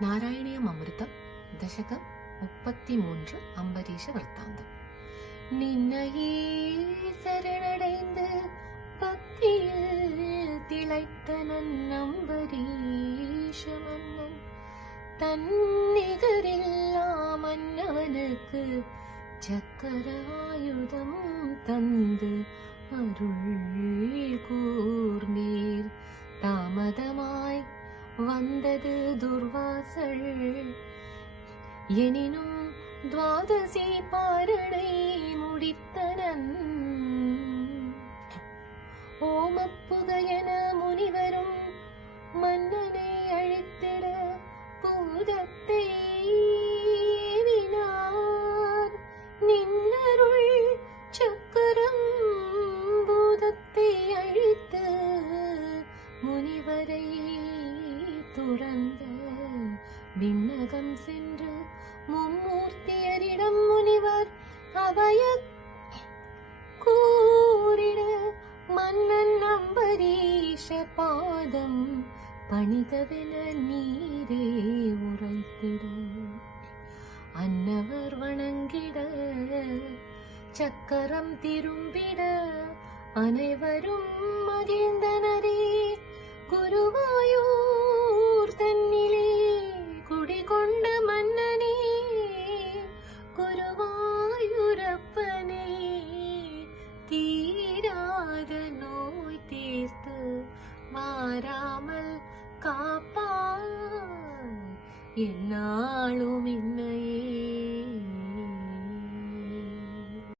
നാരായണീയം അമൃതം ദശകം 33 അംബരീഷ വൃത്താന്തം. നിന്നയേ ശരണടൈந்து பக்தியில் திளைத்த நன்னம்பரீஷ மன்னன் தன்னிகரில்லா மன்னவனுக்கு சக்கராயுதம் தந்து அருள் கூர்ந்தீர். தாமதமாய் வந்தது துர்வாசல், எனினும் துவாதசி பாரணை முடித்தனன். ஓமப்புகையன முனிவரும் மன்னனை அழித்திட பூதத்தை ஏவினார். நின்னருள் சக்கரம் பூதத்தை அழித்து முனிவரை துறந்த விண்ணகம் சென்று மும்மூர்த்தியரிடம் முனிவர் அபய கூறிட மன்னன் அம்பரீஷ பாதம் பணிதவென நீரே உரைத்திட அன்னவர் வணங்கிட சக்கரம் திரும்பிட அனைவரும் மகிழ்ந்தனரே. குருவாயூர் தன்னிலே குடிகொண்ட மன்னனே, குருவாயூரப்பனே, தீராத நோய் தீர்த்து மாறாமல் காப்பாய். என்னாலும்